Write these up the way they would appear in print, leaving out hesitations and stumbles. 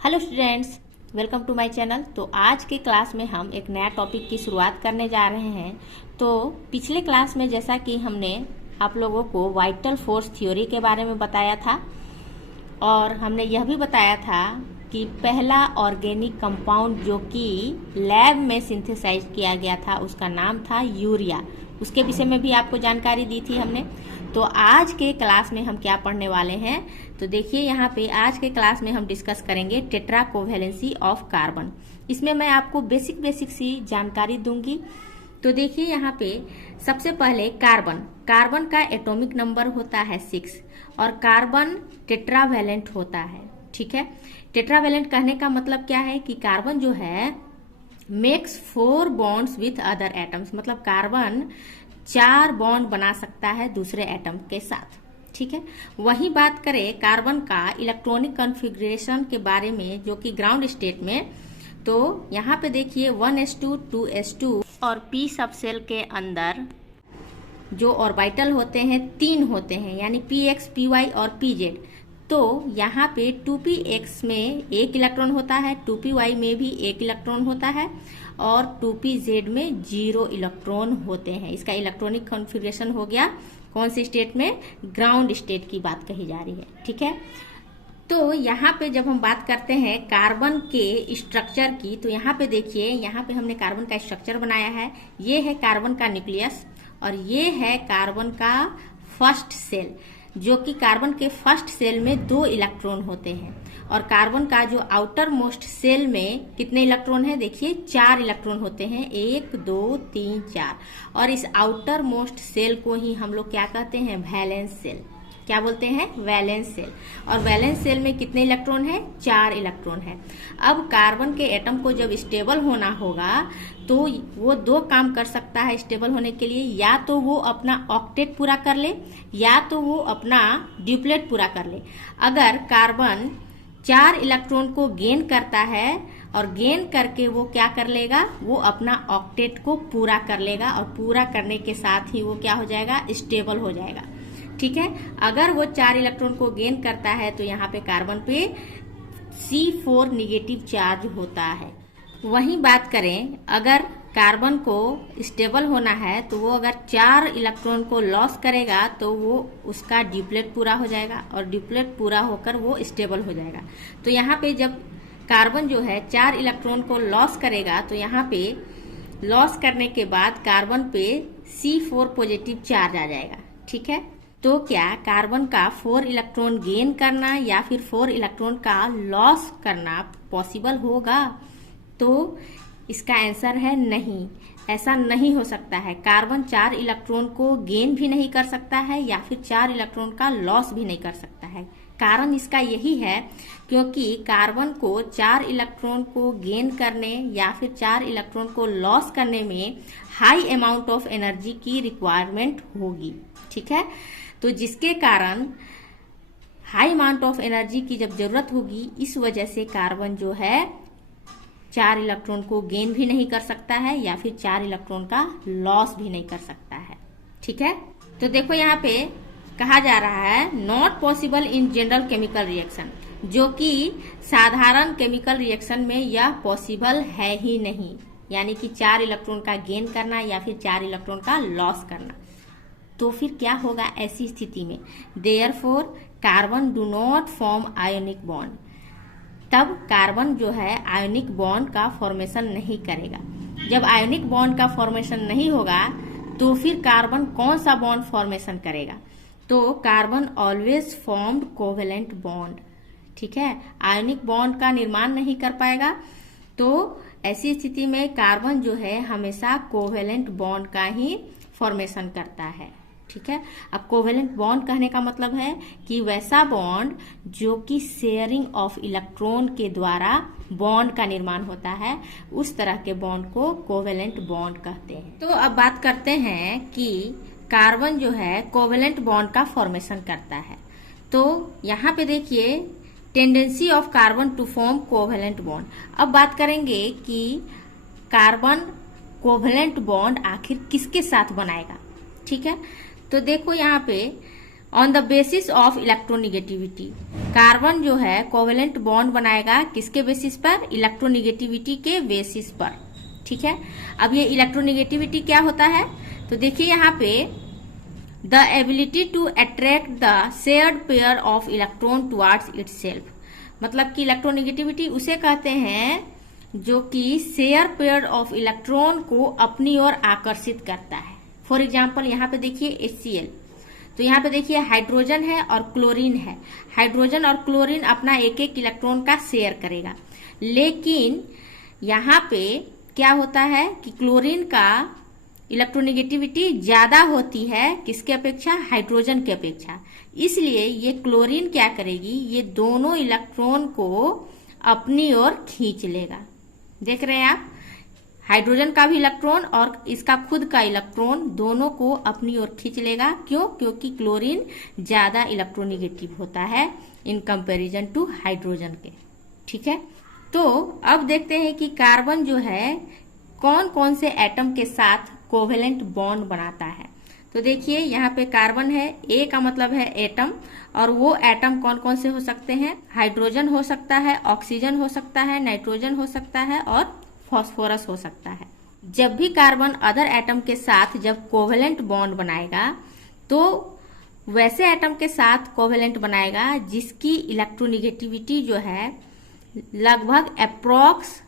Hello students, welcome to my channel. तो आज के क्लास में हम एक नया टॉपिक की शुरुआत करने जा रहे हैं। तो पिछले क्लास में जैसा कि हमने आप लोगों को वाइटल फोर्स थ्योरी के बारे में बताया था और हमने यह भी बताया था कि पहला ऑर्गेनिक कंपाउंड जो कि लैब में सिंथेसाइज किया गया था उसका नाम था यूरिया। उसके विषय में भी आपको जानकारी दी थी हमने। तो आज के क्लास में हम क्या पढ़ने वाले हैं, तो देखिए यहाँ पे आज के क्लास में हम डिस्कस करेंगे टेट्रा कोवैलेंसी ऑफ कार्बन। इसमें मैं आपको बेसिक सी जानकारी दूंगी। तो देखिए यहाँ पे सबसे पहले कार्बन का एटॉमिक नंबर होता है 6 और कार्बन टेट्रावैलेंट होता है। ठीक है, टेट्रावैलेंट कहने का मतलब क्या है कि कार्बन जो है makes 4 bonds with other atoms, मतलब कार्बन 4 बॉन्ड बना सकता है दूसरे एटम के साथ। ठीक है, वही बात करें कार्बन का इलेक्ट्रॉनिक कॉन्फ़िगरेशन के बारे में जो कि ग्राउंड स्टेट में, तो यहाँ पे देखिए 1s2 2s2 और p सब सेल के अंदर जो ऑर्बिटल होते हैं 3 होते हैं, यानी px py और pz। तो यहाँ पे 2px में 1 इलेक्ट्रॉन होता है, 2py में भी 1 इलेक्ट्रॉन होता है और 2pz में 0 इलेक्ट्रॉन होते हैं। इसका इलेक्ट्रॉनिक कॉन्फ़िगरेशन हो गया कौन सी स्टेट में, ग्राउंड स्टेट की बात कही जा रही है। ठीक है, तो यहाँ पे जब हम बात करते हैं कार्बन के स्ट्रक्चर की, तो यहाँ पे देखिए यहाँ पे हमने कार्बन का स्ट्रक्चर बनाया है। ये है कार्बन का न्यूक्लियस और ये है कार्बन का फर्स्ट सेल, जो कि कार्बन के फर्स्ट सेल में 2 इलेक्ट्रॉन होते हैं और कार्बन का जो आउटर मोस्ट सेल में कितने इलेक्ट्रॉन है, देखिए 4 इलेक्ट्रॉन होते हैं, 1 2 3 4। और इस आउटर मोस्ट सेल को ही हम लोग क्या कहते हैं, वैलेंस सेल। क्या बोलते हैं, वैलेंस सेल। और वैलेंस सेल में कितने इलेक्ट्रॉन है, 4 इलेक्ट्रॉन है। अब कार्बन के एटम को जब स्टेबल होना होगा तो वो 2 काम कर सकता है स्टेबल होने के लिए, या तो वो अपना ऑक्टेट पूरा कर ले या तो वो अपना ड्यूप्लेट पूरा कर ले। अगर कार्बन 4 इलेक्ट्रॉन को गेन करता है और गेन करके वो क्या कर लेगा, वो अपना ऑक्टेट को पूरा कर लेगा और पूरा करने के साथ ही वो क्या हो जाएगा, स्टेबल हो जाएगा। ठीक है, अगर वो 4 इलेक्ट्रॉन को गेन करता है तो यहाँ पे कार्बन पे C4 निगेटिव चार्ज होता है। वहीं बात करें अगर कार्बन को स्टेबल होना है तो वो अगर 4 इलेक्ट्रॉन को लॉस करेगा तो वो उसका ड्यूप्लेट पूरा हो जाएगा और ड्यूप्लेट पूरा होकर वो स्टेबल हो जाएगा। तो यहाँ पे जब कार्बन जो है 4 इलेक्ट्रॉन को लॉस करेगा तो यहाँ पे लॉस करने के बाद कार्बन पे C4 पॉजिटिव चार्ज आ जाएगा। ठीक है, तो क्या कार्बन का 4 इलेक्ट्रॉन गेन करना या फिर 4 इलेक्ट्रॉन का लॉस करना पॉसिबल होगा? तो इसका आंसर है नहीं, ऐसा नहीं हो सकता है। कार्बन 4 इलेक्ट्रॉन को गेन भी नहीं कर सकता है या फिर 4 इलेक्ट्रॉन का लॉस भी नहीं कर सकता है। कारण इसका यही है क्योंकि कार्बन को 4 इलेक्ट्रॉन को गेन करने या फिर 4 इलेक्ट्रॉन को लॉस करने में हाई अमाउंट ऑफ एनर्जी की रिक्वायरमेंट होगी। ठीक है, तो जिसके कारण हाई अमाउंट ऑफ एनर्जी की जब जरूरत होगी, इस वजह से कार्बन जो है 4 इलेक्ट्रॉन को गेन भी नहीं कर सकता है या फिर 4 इलेक्ट्रॉन का लॉस भी नहीं कर सकता है। ठीक है, तो देखो यहाँ पे कहा जा रहा है not possible in general chemical reaction, जो कि साधारण केमिकल रिएक्शन में यह पॉसिबल है ही नहीं, यानी कि 4 इलेक्ट्रॉन का गेन करना या फिर 4 इलेक्ट्रॉन का लॉस करना। तो फिर क्या होगा ऐसी स्थिति में, therefore carbon do not form ionic bond. तब कार्बन जो है आयोनिक बॉन्ड का फॉर्मेशन नहीं करेगा। जब आयोनिक बॉन्ड का फॉर्मेशन नहीं होगा तो फिर कार्बन कौन सा बॉन्ड फॉर्मेशन करेगा, तो carbon always formed covalent bond. ठीक है, आयोनिक बॉन्ड का निर्माण नहीं कर पाएगा, तो ऐसी स्थिति में कार्बन जो है हमेशा कोवेलेंट बॉन्ड का ही फॉर्मेशन करता है। ठीक है, अब कोवेलेंट बॉन्ड कहने का मतलब है कि वैसा बॉन्ड जो कि शेयरिंग ऑफ इलेक्ट्रॉन के द्वारा बॉन्ड का निर्माण होता है, उस तरह के बॉन्ड को कोवेलेंट बॉन्ड कहते हैं। तो अब बात करते हैं कि कार्बन जो है कोवेलेंट बॉन्ड का फॉर्मेशन करता है। तो यहाँ पे देखिए tendency of carbon to form covalent bond. अब बात करेंगे कि कार्बन कोवेलेंट बॉन्ड आखिर किसके साथ बनाएगा। ठीक है, तो देखो यहाँ पे on the basis of electronegativity. Carbon जो है कोवेलेंट बॉन्ड बनाएगा किसके बेसिस पर? इलेक्ट्रोनिगेटिविटी के बेसिस पर। ठीक है, अब ये इलेक्ट्रोनिगेटिविटी क्या होता है? तो देखिए यहाँ पे the ability to attract the shared pair of electron towards itself. मतलब कि इलेक्ट्रोनिगेटिविटी उसे कहते हैं जो कि शेयर पेयर ऑफ इलेक्ट्रॉन को अपनी ओर आकर्षित करता है। फॉर एग्जाम्पल यहाँ पे देखिए HCl, तो यहाँ पे देखिए हाइड्रोजन है और क्लोरीन है। हाइड्रोजन और क्लोरीन अपना एक एक इलेक्ट्रॉन का शेयर करेगा, लेकिन यहाँ पे क्या होता है कि क्लोरीन का इलेक्ट्रोनिगेटिविटी ज्यादा होती है किसके अपेक्षा? हाइड्रोजन के अपेक्षा। इसलिए ये क्लोरीन क्या करेगी? ये दोनों इलेक्ट्रॉन को अपनी ओर खींच लेगा। देख रहे हैं आप, हाइड्रोजन का भी इलेक्ट्रॉन और इसका खुद का इलेक्ट्रॉन दोनों को अपनी ओर खींच लेगा। क्यों? क्योंकि क्लोरीन ज्यादा इलेक्ट्रोनिगेटिव होता है इन कंपैरिजन टू हाइड्रोजन के। ठीक है, तो अब देखते हैं कि कार्बन जो है कौन कौन से एटम के साथ कोवेलेंट बॉन्ड बनाता है। तो देखिए यहाँ पे कार्बन है, ए का मतलब है एटम, और वो एटम कौन कौन से हो सकते हैं? हाइड्रोजन हो सकता है, ऑक्सीजन हो सकता है, नाइट्रोजन हो सकता है और फास्फोरस हो सकता है। जब भी कार्बन अदर एटम के साथ जब कोवेलेंट बॉन्ड बनाएगा तो वैसे एटम के साथ कोवेलेंट बनाएगा जिसकी इलेक्ट्रोनिगेटिविटी जो है लगभग अप्रॉक्स,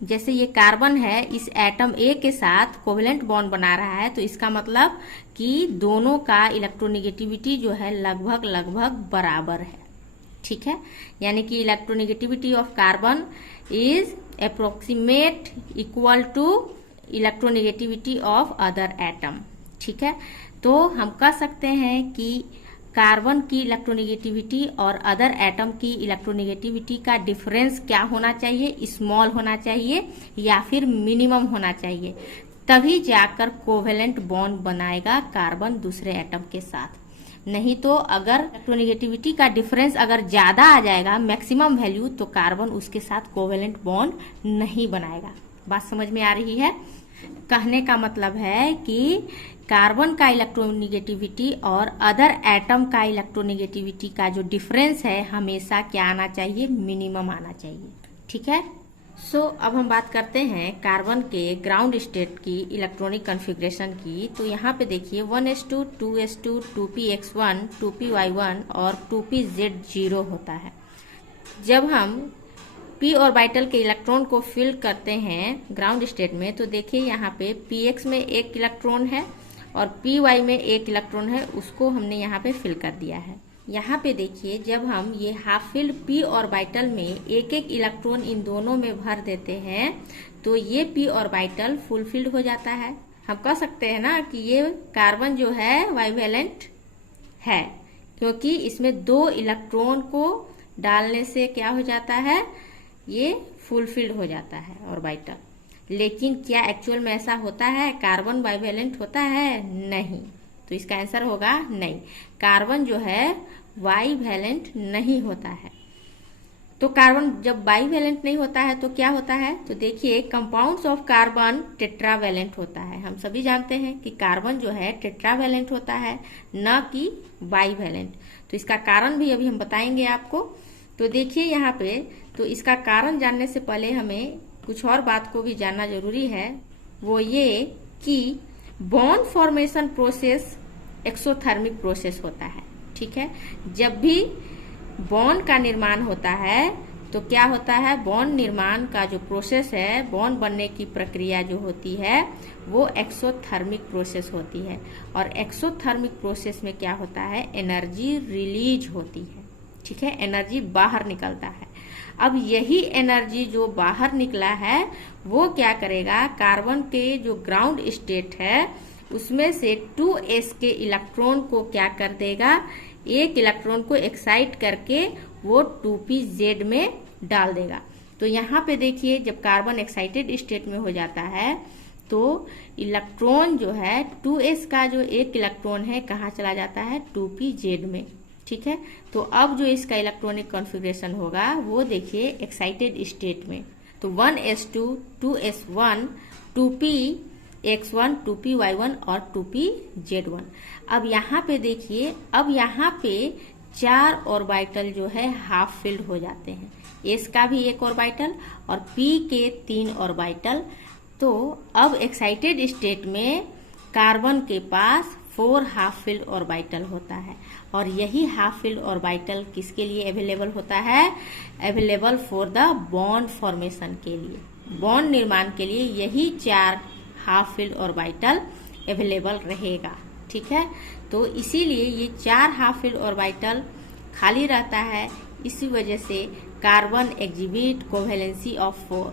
जैसे ये कार्बन है इस एटम ए के साथ कोवेलेंट बॉन्ड बना रहा है, तो इसका मतलब कि दोनों का इलेक्ट्रोनिगेटिविटी जो है लगभग लगभग बराबर है। ठीक है, यानी कि electronegativity of carbon is approximate equal to electronegativity of other atom. ठीक है, तो हम कह सकते हैं कि कार्बन की इलेक्ट्रोनिगेटिविटी और अदर एटम की इलेक्ट्रोनिगेटिविटी का डिफरेंस क्या होना चाहिए? स्मॉल होना चाहिए या फिर मिनिमम होना चाहिए, तभी जाकर कोवेलेंट बॉन्ड बनाएगा कार्बन दूसरे एटम के साथ। नहीं तो अगर इलेक्ट्रोनिगेटिविटी का डिफरेंस अगर ज्यादा आ जाएगा, मैक्सिमम वैल्यू, तो कार्बन उसके साथ कोवेलेंट बॉन्ड नहीं बनाएगा। बात समझ में आ रही है? कहने का मतलब है कि कार्बन का इलेक्ट्रोनिगेटिविटी और अदर एटम का इलेक्ट्रोनिगेटिविटी का जो डिफरेंस है हमेशा क्या आना चाहिए? मिनिमम आना चाहिए। ठीक है, अब हम बात करते हैं कार्बन के ग्राउंड स्टेट की इलेक्ट्रॉनिक कॉन्फ़िगरेशन की। तो यहाँ पे देखिए 1s2, 2s2, 2px1, 2py1 और 2pz0 होता है। जब हम p ऑर्बिटल के इलेक्ट्रॉन को फिल करते हैं ग्राउंड स्टेट में, तो देखिए यहाँ पे px में एक इलेक्ट्रॉन है और py में एक इलेक्ट्रॉन है, उसको हमने यहाँ पे फिल कर दिया है। यहाँ पे देखिए जब हम ये हाफ फिल्ड p ऑर्बिटल में एक एक इलेक्ट्रॉन इन दोनों में भर देते हैं तो ये p ऑर्बिटल फुलफिल्ड हो जाता है। हम कह सकते हैं ना कि ये कार्बन जो है बाइवेलेंट है, क्योंकि इसमें दो इलेक्ट्रॉन को डालने से क्या हो जाता है? ये फुलफिल्ड हो जाता है ऑर्बिटल। लेकिन क्या एक्चुअल में ऐसा होता है? कार्बन बाइवेलेंट होता है? नहीं। तो इसका आंसर होगा नहीं, कार्बन जो है बाइवेलेंट नहीं होता है। तो कार्बन जब बाइवेलेंट नहीं होता है तो क्या होता है? तो देखिए कंपाउंड्स ऑफ कार्बन टेट्रावेलेंट होता है। हम सभी जानते हैं कि कार्बन जो है टेट्रावेलेंट होता है, न कि बाइवेलेंट। तो इसका कारण भी अभी हम बताएंगे आपको। तो देखिए यहाँ पे, तो इसका कारण जानने से पहले हमें कुछ और बात को भी जानना जरूरी है, वो ये कि bond formation process exothermic process होता है। ठीक है, जब भी बॉन्ड का निर्माण होता है तो क्या होता है? बॉन्ड निर्माण का जो प्रोसेस है, बॉन्ड बनने की प्रक्रिया जो होती है वो एक्सोथर्मिक प्रोसेस होती है। और एक्सोथर्मिक प्रोसेस में क्या होता है? एनर्जी रिलीज होती है। ठीक है, एनर्जी बाहर निकलता है। अब यही एनर्जी जो बाहर निकला है वो क्या करेगा? कार्बन के जो ग्राउंड स्टेट है उसमें से 2s के इलेक्ट्रॉन को क्या कर देगा? एक इलेक्ट्रॉन को एक्साइट करके वो 2pz में डाल देगा। तो यहाँ पे देखिए जब कार्बन एक्साइटेड स्टेट में हो जाता है तो इलेक्ट्रॉन जो है 2s का जो एक इलेक्ट्रॉन है कहाँ चला जाता है? 2pz में। ठीक है, तो अब जो इसका इलेक्ट्रॉनिक कॉन्फ़िगरेशन होगा वो देखिए एक्साइटेड स्टेट में। तो 1s2, 2s1, 2p x1, 2p y1 और 2p z1। अब यहाँ पे देखिए, अब यहाँ पे 4 ऑर्बिटल जो है हाफ फिल्ड हो जाते हैं, s का भी एक ऑर्बिटल और p के 3 ऑर्बिटल। तो अब एक्साइटेड स्टेट में कार्बन के पास 4 हाफ फिल्ड ऑर्बिटल होता है, और यही हाफ फिल्ड ऑर्बिटल किसके लिए अवेलेबल होता है? Available for the bond formation के लिए, बॉन्ड निर्माण के लिए यही 4 हाफ फिल्ड ऑर्बिटल अवेलेबल रहेगा। ठीक है, तो इसीलिए ये 4 हाफ फिल्ड ऑर्बिटल खाली रहता है, इसी वजह से कार्बन एग्जिबिट कोवेलेंसी ऑफ 4।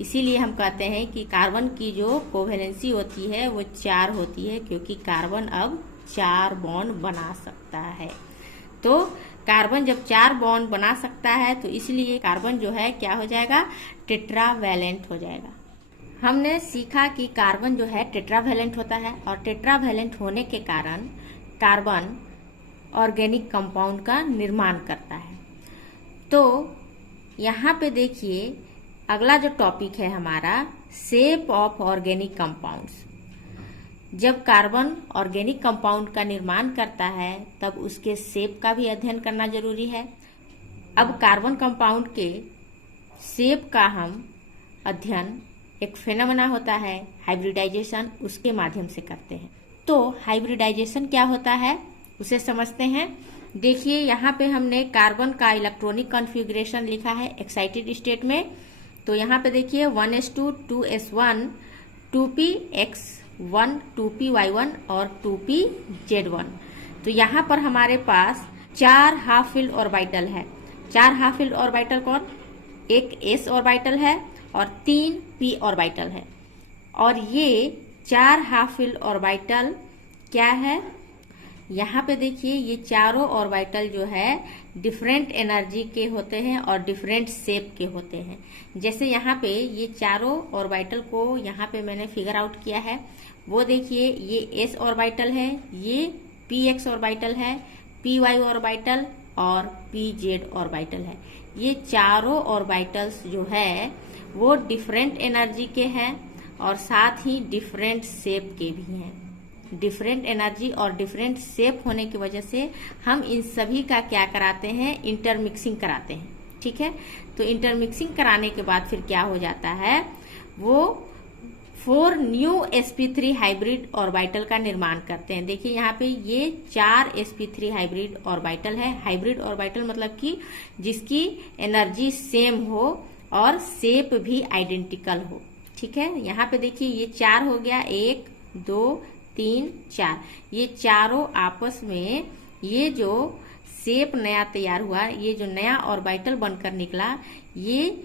इसीलिए हम कहते हैं कि कार्बन की जो कोवेलेंसी होती है वो 4 होती है, क्योंकि कार्बन अब 4 बॉन्ड बना सकता है। तो कार्बन जब 4 बॉन्ड बना सकता है तो इसलिए कार्बन जो है क्या हो जाएगा? टेट्रावैलेंट हो जाएगा। हमने सीखा कि कार्बन जो है टेट्रावैलेंट होता है, और टेट्रावैलेंट होने के कारण कार्बन ऑर्गेनिक कंपाउंड का निर्माण करता है। तो यहाँ पे देखिए, अगला जो टॉपिक है हमारा, शेप ऑफ ऑर्गेनिक कंपाउंड्स। जब कार्बन ऑर्गेनिक कंपाउंड का निर्माण करता है तब उसके शेप का भी अध्ययन करना जरूरी है। अब कार्बन कंपाउंड के शेप का हम अध्ययन, एक फेनोमेना होता है हाइब्रिडाइजेशन, उसके माध्यम से करते हैं। तो हाइब्रिडाइजेशन क्या होता है उसे समझते हैं। देखिए, यहाँ पे हमने कार्बन का इलेक्ट्रॉनिक कॉन्फ़िगरेशन लिखा है एक्साइटेड स्टेट में। तो यहाँ पे देखिए 1s2, 2s1, 2px1, 2py1 और 2pz1। तो यहाँ पर हमारे पास 4 हाफ फिल्ड ऑर्बिटल है। 4 हाफ फिल्ड ऑर्बिटल कौन? एक s ऑर्बिटल है और 3 p ऑर्बिटल है। और ये 4 हाफ फिल्ड ऑर्बिटल क्या है? यहाँ पे देखिए, ये चारों ऑर्बिटल जो है डिफरेंट एनर्जी के होते हैं और डिफरेंट शेप के होते हैं। जैसे यहाँ पे ये चारों ऑर्बिटल को यहाँ पे मैंने फिगर आउट किया है। वो देखिए, ये s ऑर्बिटल है, ये px ऑर्बिटल है, py ऑर्बिटल और pz ऑर्बिटल है। ये चारों ऑर्बिटल्स जो है वो डिफरेंट एनर्जी के हैं और साथ ही डिफरेंट शेप के भी हैं। डिफरेंट एनर्जी और डिफरेंट शेप होने की वजह से हम इन सभी का क्या कराते हैं? इंटरमिक्सिंग कराते हैं। ठीक है, तो इंटरमिक्सिंग कराने के बाद फिर क्या हो जाता है? वो 4 न्यू sp3 हाइब्रिड ऑर्बिटल का निर्माण करते हैं। देखिए यहाँ पे ये 4 sp3 हाइब्रिड ऑर्बिटल है। हाइब्रिड ऑर्बिटल मतलब कि जिसकी एनर्जी सेम हो और शेप भी आइडेंटिकल हो। ठीक है, यहाँ पे देखिए ये 4 हो गया, 1 2 3 4। ये चारों आपस में ये जो शेप नया तैयार हुआ, ये जो नया ऑर्बिटल बनकर निकला, ये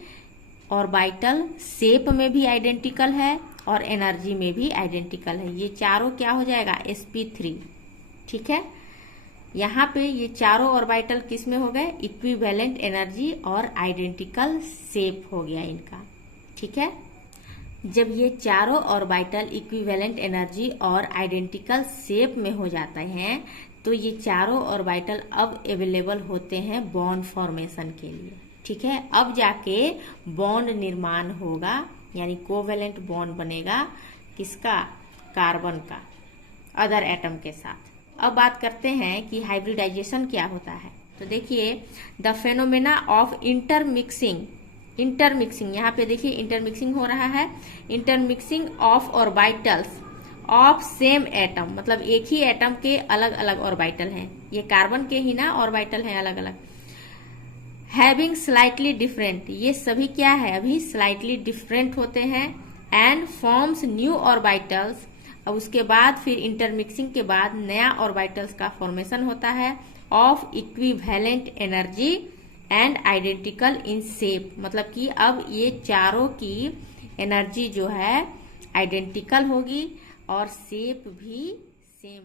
ऑर्बिटल शेप में भी आइडेंटिकल है और एनर्जी में भी आइडेंटिकल है। ये चारों क्या हो जाएगा? sp3। ठीक है, यहाँ पे ये चारों ऑर्बिटल किस में हो गए? इक्विवेलेंट एनर्जी और आइडेंटिकल शेप हो गया इनका। ठीक है, जब ये चारों ऑर्बिटल इक्विवेलेंट एनर्जी और आइडेंटिकल शेप में हो जाते हैं तो ये चारों ऑर्बिटल अब अवेलेबल होते हैं बॉन्ड फॉर्मेशन के लिए। ठीक है, अब जाके बॉन्ड निर्माण होगा, यानी कोवेलेंट बॉन्ड बनेगा किसका? कार्बन का अदर एटम के साथ। अब बात करते हैं कि हाइब्रिडाइजेशन क्या होता है। तो देखिए, द फेनोमेना ऑफ इंटरमिक्सिंग, यहाँ पे देखिए इंटरमिक्सिंग हो रहा है। Intermixing of orbitals of same atom, मतलब एक ही एटम के अलग अलग ऑर्बिटल हैं। ये कार्बन के ही ना ऑर्बिटल हैं अलग अलग। हैविंग स्लाइटली डिफरेंट, ये सभी क्या है? अभी स्लाइटली डिफरेंट होते हैं। एंड फॉर्म्स न्यू ऑर्बिटल्स, अब उसके बाद फिर इंटरमिक्सिंग के बाद नया ऑर्बिटल्स का फॉर्मेशन होता है of equivalent energy and identical in shape, मतलब कि अब ये चारों की एनर्जी जो है आइडेंटिकल होगी और शेप भी सेम।